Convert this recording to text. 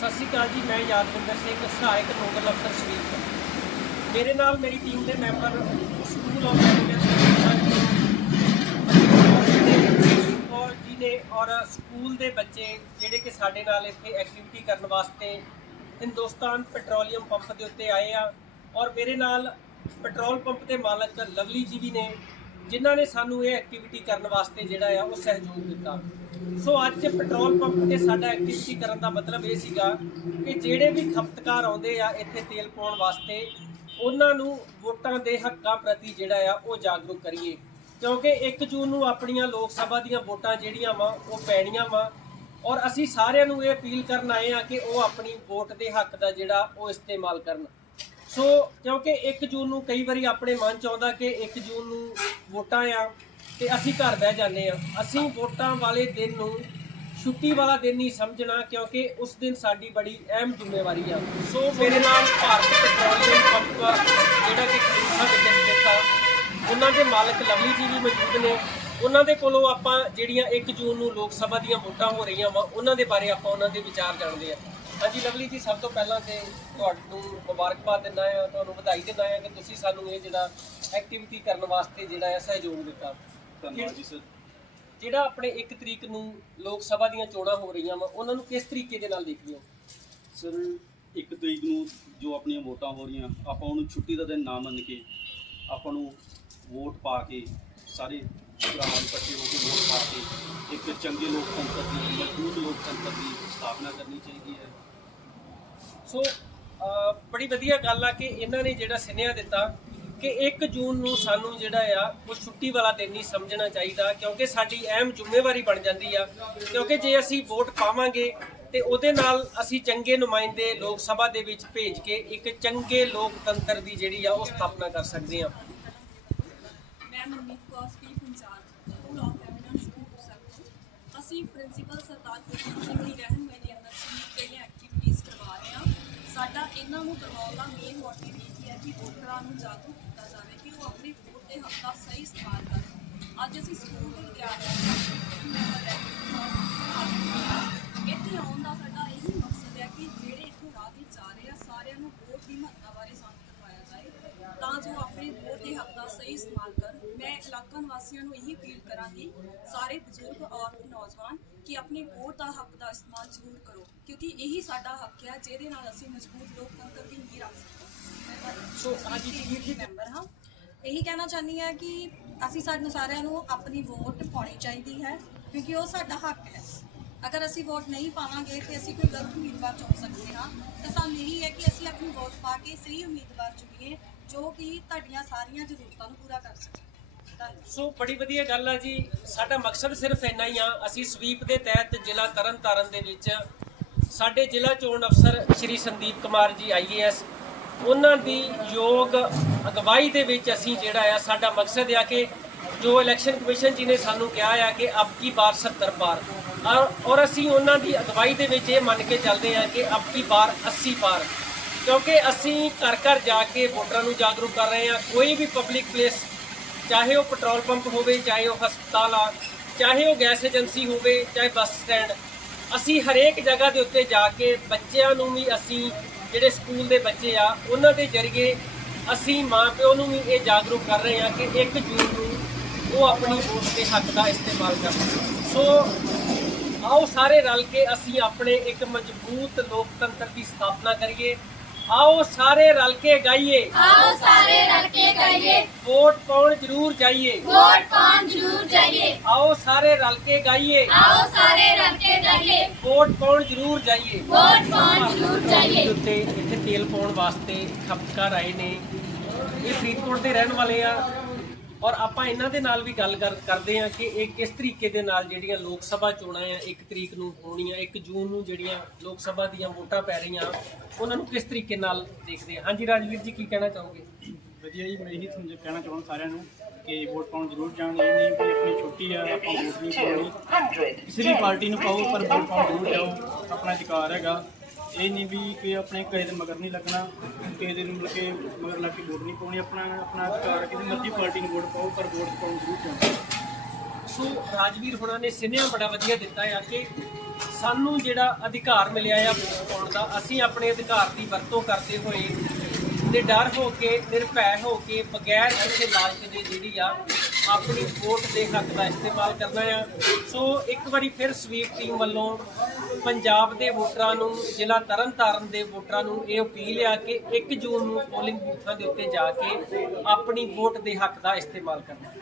ਸਤਿ ਸ਼੍ਰੀ ਅਕਾਲ ਜੀ, ਮੈਂ ਯਾਦਵਿੰਦਰ ਸਿੰਘ, ਸਹਾਇਕ ਨੋਡਲ ਅਫਸਰ ਸਵੀਪ ਮੇਰੇ ਨਾਲ ਮੇਰੀ ਟੀਮ ਦੇ ਮੈਂਬਰ ਸਕੂਲ ਆਫ ਔਰ ਜੀ ਨੇ ਔਰ ਸਕੂਲ ਦੇ ਬੱਚੇ ਜਿਹੜੇ ਕਿ ਸਾਡੇ ਨਾਲ ਇੱਥੇ ਐਕਟੀਵਿਟੀ ਕਰਨ ਵਾਸਤੇ ਹਿੰਦੁਸਤਾਨ ਪੈਟਰੋਲੀਅਮ ਪੰਪ ਦੇ ਉੱਤੇ ਆਏ ਆ ਔਰ ਮੇਰੇ ਨਾਲ ਪੈਟਰੋਲ ਪੰਪ ਦੇ ਮਾਲਕ ਲਵਲੀ ਜੀ ਵੀ ਨੇ, ਜਿਨ੍ਹਾਂ ਨੇ ਸਾਨੂੰ ਇਹ ਐਕਟੀਵਿਟੀ ਕਰਨ ਵਾਸਤੇ ਜਿਹੜਾ ਆ ਉਹ ਸਹਿਯੋਗ ਦਿੱਤਾ। ਸੋ ਅੱਜ ਪੈਟਰੋਲ ਪੰਪ ਤੇ ਸਾਡਾ ਐਕਟੀਵਿਟੀ ਕਰਨ ਦਾ ਮਤਲਬ ਇਹ ਸੀਗਾ ਕਿ ਜਿਹੜੇ ਵੀ ਖਪਤਕਾਰ ਆਉਂਦੇ ਆ ਇੱਥੇ ਤੇਲ ਪਾਉਣ ਵਾਸਤੇ, ਉਹਨਾਂ ਨੂੰ ਵੋਟਾਂ ਦੇ ਹੱਕਾਂ ਪ੍ਰਤੀ ਜਿਹੜਾ ਆ ਉਹ ਜਾਗਰੂਕ ਕਰੀਏ। ਕਿਉਂਕਿ 1 ਜੂਨ ਨੂੰ ਆਪਣੀਆਂ ਲੋਕ ਸਭਾ ਦੀਆਂ ਵੋਟਾਂ ਜਿਹੜੀਆਂ ਵਾ, ਉਹ ਪੈਣੀਆਂ ਵਾ। ਔਰ ਅਸੀਂ ਸਾਰਿਆਂ ਨੂੰ ਇਹ ਅਪੀਲ ਕਰਨ ਆਏ ਆ ਕਿ ਉਹ ਆਪਣੀ ਵੋਟ ਦੇ ਹੱਕ ਦਾ ਜਿਹੜਾ ਉਹ ਇਸਤੇਮਾਲ ਕਰਨ। ਸੋ ਕਿਉਂਕਿ 1 ਜੂਨ ਨੂੰ ਕਈ ਵਾਰੀ ਆਪਣੇ ਮਨ ਚ ਆਉਂਦਾ ਕਿ 1 ਜੂਨ ਨੂੰ ਵੋਟਾਂ ਆ ਤੇ ਅਸੀਂ ਘਰ ਬਹਿ ਜਾਂਦੇ ਆ ਅਸੀਂ ਵੋਟਾਂ ਵਾਲੇ ਦਿਨ ਨੂੰ ਛੁੱਟੀ ਵਾਲਾ ਦਿਨ ਨਹੀਂ ਸਮਝਣਾ ਕਿਉਂਕਿ ਉਸ ਦਿਨ ਸਾਡੀ ਬੜੀ ਅਹਿਮ ਜ਼ਿੰਮੇਵਾਰੀ ਆ। ਸੋ ਮੇਰੇ ਨਾਲ ਭਾਰਤ ਪੈਟਰੋਲੀਅਮ ਪੰਪ ਜਿਹੜਾ ਕਿ ਕਲੀਫਾ ਵਿੱਚ ਉਹਨਾਂ ਦੇ ਮਾਲਕ ਲਵਲੀ ਜੀ ਵੀ ਮੌਜੂਦ ਨੇ। ਉਹਨਾਂ ਦੇ ਕੋਲੋਂ ਆਪਾਂ ਜਿਹੜੀਆਂ 1 ਜੂਨ ਨੂੰ ਲੋਕ ਸਭਾ ਦੀਆਂ ਵੋਟਾਂ ਹੋ ਰਹੀਆਂ ਵਾ, ਉਹਨਾਂ ਦੇ ਬਾਰੇ ਆਪਾਂ ਉਹਨਾਂ ਦੇ ਵਿਚਾਰ ਜਾਣਦੇ ਆ ਹਾਂਜੀ ਲਵਲੀ ਜੀ, ਸਭ ਤੋਂ ਪਹਿਲਾਂ ਤੇ ਤੁਹਾਨੂੰ ਮੁਬਾਰਕਬਾਦ ਦਿੰਦਾ ਆ ਤੁਹਾਨੂੰ ਵਧਾਈ ਦਿੰਦਾ ਆ ਕਿ ਤੁਸੀਂ ਸਾਨੂੰ ਇਹ ਜਿਹੜਾ ਐਕਟੀਵਿਟੀ ਕਰਨ ਵਾਸਤੇ ਜਿਹੜਾ ਹੈ ਸਹਿਯੋਗ ਦਿੱਤਾ। ਧੰਨਵਾਦ ਜੀ ਸਰ। ਜਿਹੜਾ ਆਪਣੇ 1 ਤਰੀਕ ਨੂੰ ਲੋਕ ਸਭਾ ਦੀਆਂ ਚੋਣਾਂ ਹੋ ਰਹੀਆਂ ਵਾ ਉਹਨਾਂ ਨੂੰ ਕਿਸ ਤਰੀਕੇ ਦੇ ਨਾਲ ਦੇਖਦੇ ਹੋ? ਸਰ ਇੱਕ ਤਰੀਕ ਨੂੰ ਜੋ ਆਪਣੀਆਂ ਵੋਟਾਂ ਹੋ ਰਹੀਆਂ ਆਪਾਂ ਉਹਨੂੰ ਛੁੱਟੀ ਦਾ ਦਿਨ ਨਾ ਮੰਨ ਕੇ ਆਪਾਂ ਨੂੰ ਵੋਟ ਪਾ ਕੇ ਸਾਰੇ ਭਰਾਵਾਂ ਇਕੱਠੇ ਹੋ ਕੇ ਵੋਟ ਪਾ ਕੇ ਇੱਕ ਚੰਗੇ ਲੋਕਤੰਤਰ ਦੀ ਮਜ਼ਬੂਤ ਲੋਕਤੰਤਰ ਦੀ ਸਥਾਪਨਾ ਕਰਨੀ ਚਾਹੀਦੀ ਹੈ। ਸੋ ਬੜੀ ਵਧੀਆ ਗੱਲ ਆ ਕਿ ਇਹਨਾਂ ਨੇ ਜਿਹੜਾ ਸੁਨੇਹਾ ਦਿੱਤਾ ਕਿ 1 ਜੂਨ ਨੂੰ ਸਾਨੂੰ ਜਿਹੜਾ ਆ, ਉਹ ਛੁੱਟੀ ਵਾਲਾ ਦਿਨ ਨਹੀਂ ਸਮਝਣਾ ਚਾਹੀਦਾ, ਕਿਉਂਕਿ ਸਾਡੀ ਅਹਿਮ ਜ਼ਿੰਮੇਵਾਰੀ ਬਣ ਜਾਂਦੀ ਆ। ਕਿਉਂਕਿ ਜੇ ਅਸੀਂ ਵੋਟ ਪਾਵਾਂਗੇ, ਤੇ ਉਹਦੇ ਨਾਲ ਅਸੀਂ ਚੰਗੇ ਨੁਮਾਇੰਦੇ ਲੋਕ ਸਭਾ ਦੇ ਵਿੱਚ ਭੇਜ ਕੇ ਇੱਕ ਚੰਗੇ ਲੋਕਤੰਤਰ ਦੀ ਜਿਹੜੀ ਆ, ਉਹ ਸਥਾਪਨਾ ਕਰ ਸਕਦੇ ਆ। ਮੈਂ Manmeet Kaur speak incharge school of evidence school ਅਸੀਂ ਪ੍ਰਿੰਸੀਪਲ ਸਰਦਾਰ ਸਿੰਘ ਦੀ ਰਹਿਨੁਮਾਈ ਦੇ ਅੰਦਰ ਸੀ ਜਿਹੜੀਆਂ ਐਕਟੀਵਿਟੀਜ਼ ਕਰਵਾ ਰਹੇ ਹਾਂ। ਸਾਡਾ ਇਹਨਾਂ ਨੂੰ ਕਰਵਾਉਣ ਦਾ ਮੇਨ ਮੋਟਿਵ ਹੈ ਕਿ ਵੋਟਰਾਂ ਨੂੰ ਜਾਗਰੂਕ ਕੀਤਾ ਜਾਵੇ ਕਿ ਉਹ ਆਪਣੇ ਵੋਟ ਦੇ ਹੱਕ ਦਾ ਸਹੀ ਇਸਤੇਮਾਲ ਕਰਨ। ਅੱਜ ਅਸੀਂ ਸਕੂਲ ਦੇ ਵਿਦਿਆਰਥੀਆਂ ਇੱਥੇ ਆਉਣ ਦਾ ਸਾਡਾ ਇਹੀ ਮਕਸਦ ਹੈ ਕਿ ਜਿਹੜੇ ਇੱਥੋਂ ਰਾਹ ਤੇ ਜਾ ਰਹੇ ਆ, ਸਾਰਿਆਂ ਨੂੰ ਵੋਟ ਦੀ ਮਹੱਤਤਾ ਬਾਰੇ ਸਾਨੂੰ ਕਰਵਾਇਆ ਜਾਏ। ਤਾਂ ਜੋ ਆਪਣੇ ਵੋਟ ਦੇ ਹੱਕ ਦਾ ਸਹੀ ਇਸਤੇਮਾਲ ਕਰਨ। ਮੈਂ ਇਲਾਕਾ ਨਿਵਾਸੀਆਂ ਨੂੰ ਇਹੀ ਅਪੀਲ ਕਰਾਂਗੀ, ਸਾਰੇ ਬਜ਼ੁਰਗ ਔਰਤ ਨੌਜਵਾਨ, ਕਿ ਆਪਣੇ ਵੋਟ ਦਾ ਹੱਕ ਦਾ ਇਸਤੇਮਾਲ ਜ਼ਰੂਰ ਕਰੋ। ਕਿਉਂਕਿ ਇਹੀ ਸਾਡਾ ਹੱਕ ਹੈ, ਜਿਹਦੇ ਨਾਲ ਅਸੀਂ ਮਜ਼ਬੂਤ ਲੋਕਤੰਤਰ ਦੀ ਨੀਂਹ ਰੱਖ ਸਕਦੇ ਸੋ ਹਾਂਜੀ ਵੀਰ ਮੈਂਬਰ ਹਾਂ। ਇਹੀ ਕਹਿਣਾ ਚਾਹੁੰਦੀ ਹਾਂ ਕਿ ਅਸੀਂ ਸਾਨੂੰ ਸਾਰਿਆਂ ਨੂੰ ਆਪਣੀ ਵੋਟ ਪਾਉਣੀ ਚਾਹੀਦੀ ਹੈ, ਕਿਉਂਕਿ ਉਹ ਸਾਡਾ ਹੱਕ ਹੈ। ਅਗਰ ਅਸੀਂ ਵੋਟ ਨਹੀਂ ਪਾਵਾਂਗੇ ਤੇ ਅਸੀਂ ਕੋਈ ਗਲਤ ਉਮੀਦਵਾਰ ਚੁਣ ਸਕਦੇ ਹਾਂ, ਤੇ ਸਾਨੂੰ ਇਹੀ ਹੈ ਕਿ ਅਸੀਂ ਆਪਣੀ ਵੋਟ ਪਾ ਕੇ ਸਹੀ ਉਮੀਦਵਾਰ ਚੁਣੀਏ, ਜੋ ਕਿ ਤੁਹਾਡੀਆਂ ਸਾਰੀਆਂ ਜ਼ਰੂਰਤਾਂ ਨੂੰ ਪੂਰਾ ਕਰ ਸਕੇ। ਸੋ ਬੜੀ ਵਧੀਆ ਗੱਲ ਆ ਜੀ। ਸਾਡਾ ਮਕਸਦ ਸਿਰਫ ਇੰਨਾ ਹੀ ਆ, ਅਸੀਂ ਸਵੀਪ ਦੇ ਤਹਿਤ ਜ਼ਿਲ੍ਹਾ ਤਰਨਤਾਰਨ ਦੇ ਵਿੱਚ ਸਾਡੇ ਜ਼ਿਲ੍ਹਾ ਚੋਣ ਅਫਸਰ ਸ਼੍ਰੀ ਸੰਦੀਪ ਕੁਮਾਰ ਜੀ ਆਈਏਐਸ ਉਹਨਾਂ ਦੀ ਯੋਗ ਅਗਵਾਈ ਦੇ ਵਿੱਚ ਅਸੀਂ ਜਿਹੜਾ ਆ, ਸਾਡਾ ਮਕਸਦ ਆ ਕਿ ਜੋ ਇਲੈਕਸ਼ਨ ਕਮਿਸ਼ਨ ਜੀ ਨੇ ਸਾਨੂੰ ਕਿਹਾ ਆ ਕਿ ਅਬ ਕੀ ਬਾਰ 70 ਪਾਰ। ਔਰ- ਅਸੀਂ ਉਹਨਾਂ ਦੀ ਅਗਵਾਈ ਦੇ ਵਿੱਚ ਇਹ ਮੰਨ ਕੇ ਚੱਲਦੇ ਆ ਕਿ ਅਬ ਕੀ ਬਾਰ 80 ਪਾਰ। ਕਿਉਂਕਿ ਅਸੀਂ ਘਰ ਘਰ ਜਾ ਕੇ ਵੋਟਰਾਂ ਨੂੰ ਜਾਗਰੂਕ ਕਰ ਰਹੇ ਹਾਂ ਕੋਈ ਵੀ ਪਬਲਿਕ ਪਲੇਸ ਚਾਹੇ ਉਹ ਪੈਟਰੋਲ ਪੰਪ ਹੋਵੇ, ਚਾਹੇ ਉਹ ਹਸਪਤਾਲ ਆ, ਚਾਹੇ ਉਹ ਗੈਸ ਏਜੰਸੀ ਹੋਵੇ, ਚਾਹੇ ਬੱਸ ਸਟੈਂਡ, ਅਸੀਂ ਹਰੇਕ ਜਗ੍ਹਾ ਦੇ ਉੱਤੇ ਜਾ ਕੇ ਬੱਚਿਆਂ ਨੂੰ ਵੀ ਅਸੀਂ ਜਿਹੜੇ ਸਕੂਲ ਦੇ ਬੱਚੇ ਆ ਉਹਨਾਂ ਦੇ ਜ਼ਰੀਏ ਅਸੀਂ ਮਾਪਿਓ ਨੂੰ ਵੀ ਇਹ ਜਾਗਰੂਕ ਕਰ ਰਹੇ ਹਾਂ ਕਿ 1 ਜੂਨ ਨੂੰ ਉਹ ਆਪਣੀ ਵੋਟ ਦੇ ਹੱਕ ਦਾ ਇਸਤੇਮਾਲ ਕਰਨ ਸੋ ਆਓ ਸਾਰੇ ਰਲ ਕੇ ਅਸੀਂ ਆਪਣੇ ਇੱਕ ਮਜ਼ਬੂਤ ਲੋਕਤੰਤਰ ਦੀ ਸਥਾਪਨਾ ਕਰੀਏ। ਆਓ ਸਾਰੇ ਰਲ ਕੇ ਗਾਈਏ। ਆਓ ਸਾਰੇ ਰਲ ਕੇ ਗਾਈਏ। ਵੋਟ ਪਾਉਣ ਜ਼ਰੂਰ ਜਾਈਏ। ਵੋਟ ਪਾਉਣ ਜ਼ਰੂਰ ਜਾਈਏ। ਆਓ ਸਾਰੇ ਰਲ ਕੇ ਗਾਈਏ। ਆਓ ਸਾਰੇ ਰਲ ਕੇ ਗਾਈਏ। ਵੋਟ ਪਾਉਣ ਜ਼ਰੂਰ ਜਾਈਏ। ਵੋਟ ਪਾਉਣ ਜ਼ਰੂਰ ਜਾਈਏ। ਉੱਤੇ ਇੱਥੇ ਤੇਲ ਪਾਉਣ ਵਾਸਤੇ ਖਪਤਕਾਰ ਆਏ ਨੇ। ਇਹ ਫਰੀਦਕੋਟ ਦੇ ਰਹਿਣ ਵਾਲੇ ਆ। ਔਰ ਆਪਾਂ ਇਹਨਾਂ ਦੇ ਨਾਲ ਵੀ ਗੱਲ ਕਰ- ਕਰਦੇ ਆ ਕਿ ਇਹ ਕਿਸ ਤਰੀਕੇ ਦੇ ਨਾਲ ਜਿਹੜੀਆਂ ਲੋਕ ਸਭਾ ਚੋਣਾਂ ਆ 1 ਤਰੀਕ ਨੂੰ ਹੋਣੀਆਂ 1 ਜੂਨ ਨੂੰ ਜਿਹੜੀਆਂ ਲੋਕ ਸਭਾ ਦੀਆਂ ਵੋਟਾਂ ਪੈ ਰਹੀਆਂ ਉਹਨਾਂ ਨੂੰ ਕਿਸ ਤਰੀਕੇ ਨਾਲ ਦੇਖਦੇ ਆ? ਹਾਂਜੀ ਰਾਜਵੀਰ ਜੀ ਕੀ ਕਹਿਣਾ ਚਾਹੋਗੇ? ਵਧੀਆ ਜੀ ਮੈਂ ਇਹੀ ਸਮਝ ਕਹਿਣਾ ਚਾਹੁੰਦਾ ਸਾਰਿਆਂ ਨੂੰ ਕਿ ਵੋਟ ਪਾਉਣ ਜ਼ਰੂਰ ਜਾਣ ਇਹ ਨਹੀਂ ਕਿ ਆਪਣੀ ਛੁੱਟੀ ਆ ਆਪਾਂ ਵੋਟ ਨਹੀਂ ਪਾਉਣੀ। ਕਿਸੇ ਵੀ ਪਾਰਟੀ ਨੂੰ ਪਾਓ ਪਰ ਵੋਟ ਪਾਉਣ ਜ਼ਰੂਰ ਜਾਓ ਆਪਣਾ ਅਧਿਕਾਰ ਹੈਗਾ। ਇਹ ਨਹੀਂ ਵੀ ਕਿ ਆਪਣੇ ਕਿਸੇ ਦੇ ਮਗਰ ਨਹੀਂ ਲੱਗਣਾ ਕਿਸੇ ਦੇ ਨੂੰ ਲੱਗੇ ਮਗਰ ਲੱਗ ਕੇ ਵੋਟ ਨਹੀਂ ਪਾਉਣੀ ਆਪਣਾ ਆਪਣਾ ਅਧਿਕਾਰ ਹੈ, ਕਿਸੇ ਮਰਜ਼ੀ ਪਾਰਟੀ ਨੂੰ ਵੋਟ ਪਾਓ ਪਰ ਵੋਟ ਪਾਉਣ ਜ਼ਰੂਰ ਜਾਓ। ਸੋ ਰਾਜਵੀਰ ਹੁਣਾਂ ਨੇ ਸਿਨੇਹਾ ਬੜਾ ਵਧੀਆ ਦਿੱਤਾ ਆ ਕਿ ਸਾਨੂੰ ਜਿਹੜਾ ਅਧਿਕਾਰ ਮਿਲਿਆ ਆ ਵੋਟ ਪਾਉਣ ਦਾ ਅਸੀਂ ਆਪਣੇ ਅਧਿਕਾਰ ਦੀ ਵਰਤੋਂ ਕਰਦੇ ਹੋਏ ਨਿਡਰ ਹੋ ਕੇ, ਨਿਰਭੈ ਹੋ ਕੇ ਬਗੈਰ ਕਿਸੇ ਲਾਲਚ ਦੇ ਜਿਹੜੀ ਆ ਆਪਣੀ ਵੋਟ ਦੇ ਹੱਕ ਦਾ ਇਸਤੇਮਾਲ ਕਰਨਾ ਆ। ਸੋ ਇੱਕ ਵਾਰੀ ਫਿਰ ਸਵੀਪ ਟੀਮ ਵੱਲੋਂ ਪੰਜਾਬ ਦੇ ਵੋਟਰਾਂ ਨੂੰ, ਜ਼ਿਲ੍ਹਾ ਤਰਨਤਾਰਨ ਦੇ ਵੋਟਰਾਂ ਨੂੰ ਇਹ ਅਪੀਲ ਆ ਕਿ 1 ਜੂਨ ਨੂੰ ਪੋਲਿੰਗ ਬੂਥਾਂ ਦੇ ਉੱਤੇ ਜਾ ਕੇ ਆਪਣੀ ਵੋਟ ਦੇ ਹੱਕ ਦਾ ਇਸਤੇਮਾਲ ਕਰਨਾ।